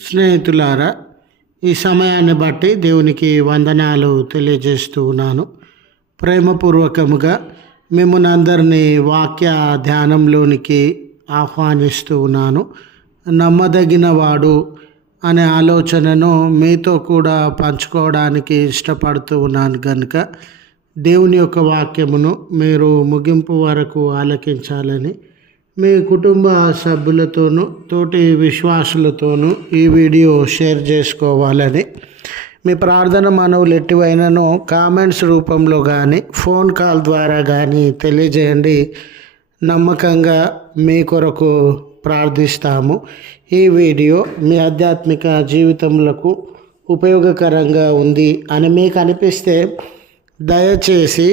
స్నేహితులారా, ఈ సమయాన్ని బట్టి దేవునికి వందనాలు తెలియజేస్తూ ఉన్నాను. ప్రేమపూర్వకముగా మిమ్మల్ని అందరినీ వాక్య ధ్యానంలోనికి ఆహ్వానిస్తూ ఉన్నాను. నమ్మదగిన వాడు అనే ఆలోచనను మీతో కూడా పంచుకోవడానికి ఇష్టపడుతూ ఉన్నాను కనుక దేవుని యొక్క వాక్యమును మీరు ముగింపు వరకు ఆలకించాలని మీ కుటుంబ సభ్యులతోనూ తోటి విశ్వాసులతోనూ ఈ వీడియో షేర్ చేసుకోవాలని మీ ప్రార్థన మనవులు ఎట్టివైనను కామెంట్స్ రూపంలో కానీ ఫోన్ కాల్ ద్వారా కానీ తెలియజేయండి. నమ్మకంగా మీ కొరకు ప్రార్థిస్తాము. ఈ వీడియో మీ ఆధ్యాత్మిక జీవితములకు ఉపయోగకరంగా ఉంది అని మీకు అనిపిస్తే దయచేసి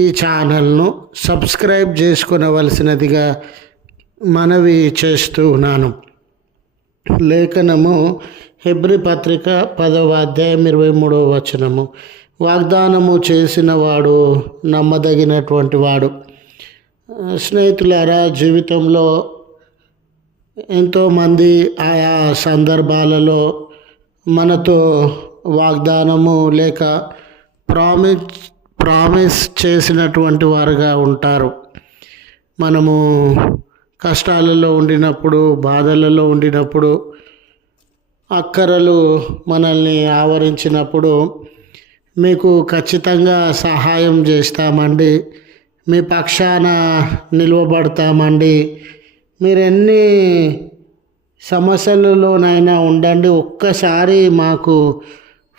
ఈ ఛానల్ను సబ్స్క్రైబ్ చేసుకునవలసినదిగా మనవి చేస్తూ ఉన్నాను. లేఖనము హెబ్రీ పత్రిక 10వ అధ్యాయం 23వ వచనము. వాగ్దానము చేసిన వాడు నమ్మదగినటువంటి వాడు. స్నేహితులారా, జీవితంలో ఎంతోమంది ఆయా సందర్భాలలో మనతో వాగ్దానము లేక ప్రామిస్ చేసినటువంటి వారుగా ఉంటారు. మనము కష్టాలలో ఉండినప్పుడు, బాధలలో ఉండినప్పుడు, అక్కరలు మనల్ని ఆవరించినప్పుడు మీకు ఖచ్చితంగా సహాయం చేస్తామండి, మీ పక్షాన నిలవబడతామండి, మీరు ఎన్ని సమస్యలలోనైనా ఉండండి, ఒక్కసారి మాకు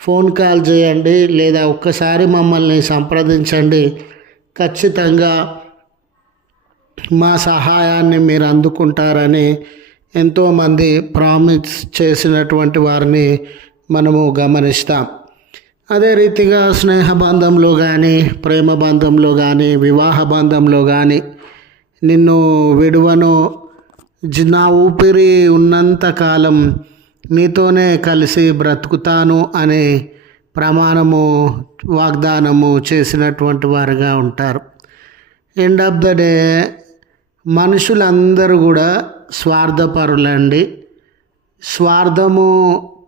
ఫోన్ కాల్ చేయండి లేదా ఒక్కసారి మమ్మల్ని సంప్రదించండి, ఖచ్చితంగా మా సహాయాన్ని మీరు అందుకుంటారని ఎంతోమంది ప్రామిస్ చేసినటువంటి వారిని మనము గమనిస్తాం. అదే రీతిగా స్నేహబంధంలో కానీ, ప్రేమ బంధంలో కానీ, వివాహ బంధంలో కానీ నిన్ను విడువను, నా ఊపిరి ఉన్నంతకాలం నీతోనే కలిసి బ్రతుకుతాను అనే ప్రమాణము, వాగ్దానము చేసినటువంటి వారుగా ఉంటారు. ఎండ్ ఆఫ్ ద డే మనుషులందరూ కూడా స్వార్థపరులండి. స్వార్థము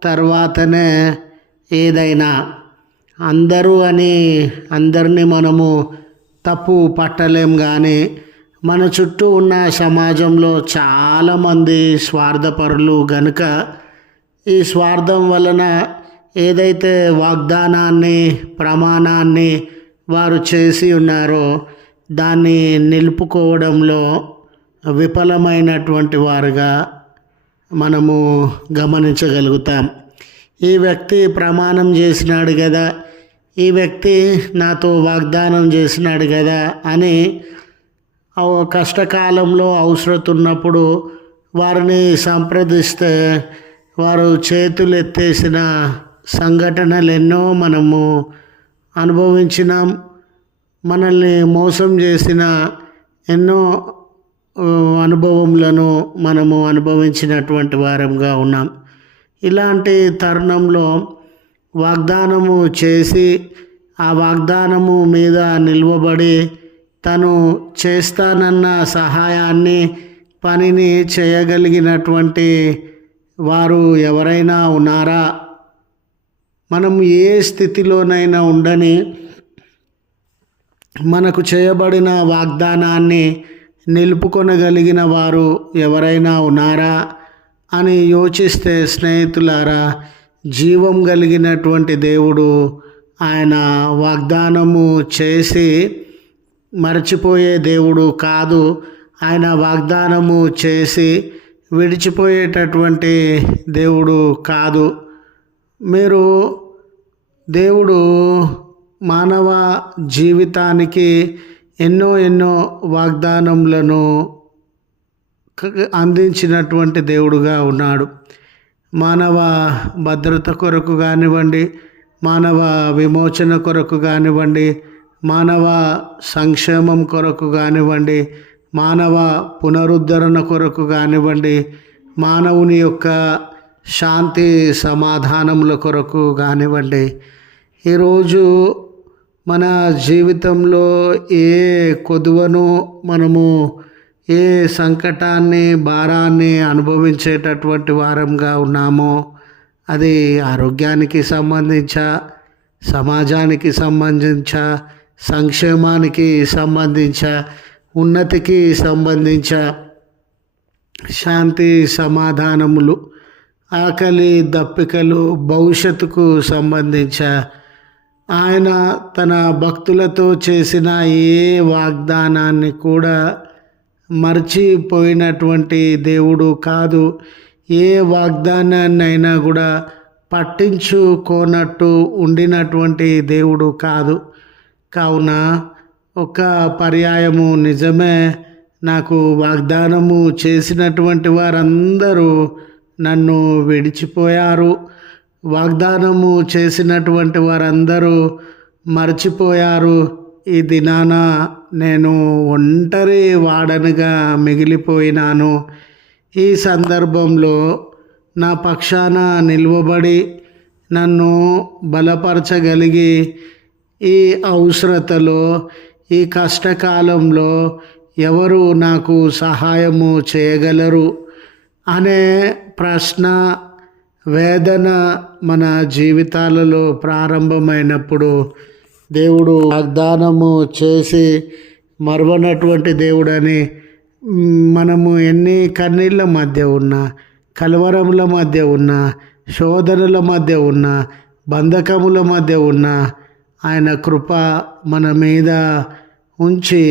తర్వాతనే ఏదైనా. అందరూ అని అందరినీ మనము తప్పు పట్టలేం, కానీ మన చుట్టూ ఉన్న సమాజంలో చాలామంది స్వార్థపరులు గనుక ఈ స్వార్థం వలన ఏదైతే వాగ్దానాన్ని, ప్రమాణాన్ని వారు చేసి ఉన్నారో దాన్ని నిలుపుకోవడంలో విఫలమైనటువంటి వారుగా మనము గమనించగలుగుతాం. ఈ వ్యక్తి ప్రమాణం చేసినాడు కదా, ఈ వ్యక్తి నాతో వాగ్దానం చేసినాడు కదా అని కష్టకాలంలో అవసరం ఉన్నప్పుడు వారిని సంప్రదిస్తే వారు చేతులు ఎత్తేసిన సంఘటనలు ఎన్నో మనము అనుభవించినాం. మనల్ని మోసం చేసిన ఎన్నో అనుభవములను మనము అనుభవించినటువంటి వారంగా ఉన్నాం. ఇలాంటి తరుణంలో వాగ్దానము చేసి ఆ వాగ్దానము మీద నిలవబడి తను చేస్తానన్న సహాయాన్ని, పనిని చేయగలిగినటువంటి వారు ఎవరైనా ఉన్నారా? మనం ఏ స్థితిలోనైనా ఉండని మనకు చేయబడిన వాగ్దానాన్ని నిలుపుకొనగలిగిన వారు ఎవరైనా ఉన్నారా అని యోచిస్తే, స్నేహితులారా, జీవం కలిగినటువంటి దేవుడు ఆయన వాగ్దానము చేసి మర్చిపోయే దేవుడు కాదు. ఆయన వాగ్దానము చేసి విడిచిపోయేటటువంటి దేవుడు కాదు. మీరు దేవుడు మానవ జీవితానికి ఎన్నో వాగ్దానములను అందించినటువంటి దేవుడుగా ఉన్నాడు. మానవ భద్రత కొరకు కానివ్వండి, మానవ విమోచన కొరకు కానివ్వండి, మానవ సంక్షేమం కొరకు కానివ్వండి, మానవ పునరుద్ధరణ కొరకు కానివ్వండి, మానవుని యొక్క శాంతి సమాధానముల కొరకు కానివ్వండి, ఈరోజు మన జీవితంలో ఏ కొదువను మనము ఏ సంకటాన్ని భారాన్ని అనుభవించేటటువంటి వారంగా ఉన్నామో అది ఆరోగ్యానికి సంబంధించా, సమాజానికి సంబంధించా, సంక్షేమానికి సంబంధించా, ఉన్నతికి సంబంధించా, శాంతి సమాధానములు, ఆకలి దప్పికలు, భవిష్యత్తుకు సంబంధించా ఆయన తన భక్తులతో చేసిన ఏ వాగ్దానాన్ని కూడా మర్చిపోయినటువంటి దేవుడు కాదు. ఏ వాగ్దానాన్నైనా కూడా పట్టించుకోనట్టు ఉండినటువంటి దేవుడు కాదు. కావున ఒక పర్యాయము నిజమే, నాకు వాగ్దానము చేసినటువంటి వారందరూ నన్ను విడిచిపోయారు, వాగ్దానము చేసినటువంటి వారందరూ మర్చిపోయారు. ఈ దినాన నేను ఒంటరి వాడనుగా మిగిలిపోయినాను. ఈ సందర్భంలో నా పక్షాన నిలువబడి నన్ను బలపరచగలిగి ఈ అవసరతలో, ఈ కష్టకాలంలో ఎవరు నాకు సహాయము చేయగలరు అనే ప్రశ్న, వేదన మన జీవితాలలో ప్రారంభమైనప్పుడు దేవుడు వాగ్దానము చేసి మరవనటువంటి దేవుడని, మనము ఎన్ని కన్నీళ్ళ మధ్య ఉన్నా, కలవరముల మధ్య ఉన్నా, శోధనల మధ్య ఉన్నా, బంధకముల మధ్య ఉన్నా ఆయన కృప మన మీద ఉంచి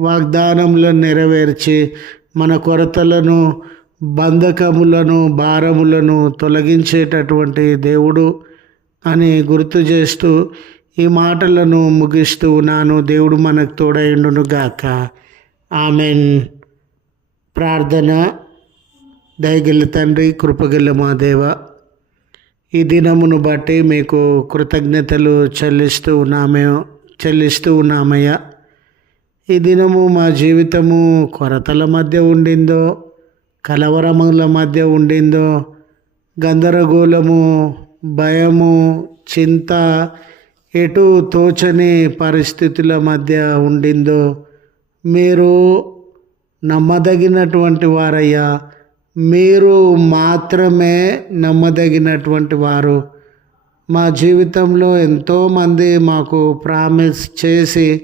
వాగ్దానములను నెరవేర్చి మన కొరతలను, బంధకములను, భారములను తొలగించేటటువంటి దేవుడు అని గుర్తు చేస్తూ ఈ మాటలను ముగిస్తూ ఉన్నాను. దేవుడు మనకు తోడైండును గాక. ఆమెన్. ప్రార్థన. దయగల తండ్రి, కృపగల మా దేవ, ఈ దినమును బట్టి మీకు కృతజ్ఞతలు చెల్లిస్తూ ఉన్నామయ్యా. ఈ దినము మా జీవితము కొరతల మధ్య ఉండిందో, కలవరముల మధ్య ఉండిందో, గందరగోళము, భయము, చింత, ఎటు తోచని పరిస్థితుల మధ్య ఉండిందో, మీరు నమ్మదగినటువంటి వారయ్యా. మీరు మాత్రమే నమ్మదగినటువంటి వారు. మా జీవితంలో ఎంతోమంది మాకు ప్రామిస్ చేసి,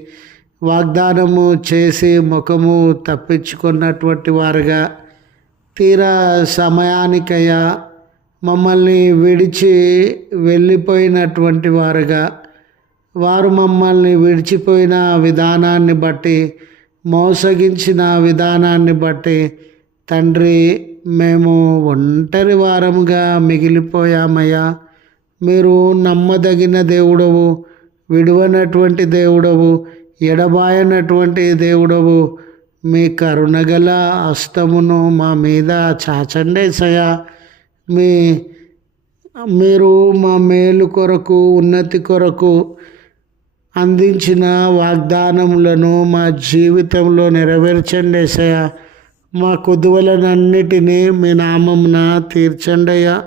వాగ్దానము చేసి ముఖము తప్పించుకున్నటువంటి వారుగా, తీరా సమయానికయ్యా మమ్మల్ని విడిచి వెళ్ళిపోయినటువంటి వారుగా, వారు మమ్మల్ని విడిచిపోయిన విధానాన్ని బట్టి, మోసగించిన విధానాన్ని బట్టి తండ్రి మేము ఒంటరి వారముగా మిగిలిపోయామయ్యా. మీరు నమ్మదగిన దేవుడవు, విడువనటువంటి దేవుడవు, ఎడబాయనటువంటి దేవుడవు. మీ కరుణగల హస్తమును మా మీద చాచండేసయ్యా. మీరు మా మేలు కొరకు, ఉన్నతి కొరకు అందించిన వాగ్దానములను మా జీవితంలో నెరవేర్చండి యేసయ్యా. మా కొదువలనన్నిటినీ మీ నామమున తీర్చండయ్యా.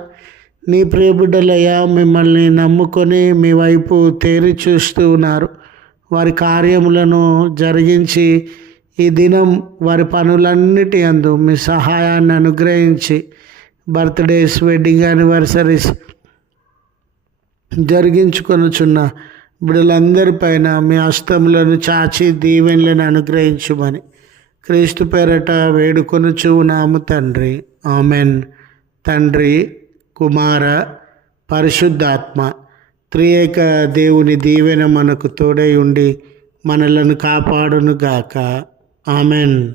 నీ ప్రియబిడ్డలయ్యా మిమ్మల్ని నమ్ముకొని మీ వైపు తేరి చూస్తూ ఉన్నారు. వారి కార్యములను జరిగించి ఈ దినం వారి పనులన్నిటి యందు మీ సహాయాన్ని అనుగ్రహించి, బర్త్డేస్, వెడ్డింగ్ యానివర్సరీస్ జరిగించుకొనుచున్న బిడ్డలందరిపైన మీ హస్తములను చాచి దీవెనలను అనుగ్రహించుమని క్రీస్తు పేరట వేడుకొనుచు ఉన్నాము తండ్రి. ఆమెన్. తండ్రి, కుమార, పరిశుద్ధాత్మ త్రియేక దేవుని దీవెన మనకు తోడై ఉండి మనలను కాపాడును గాక. ఆమెన్.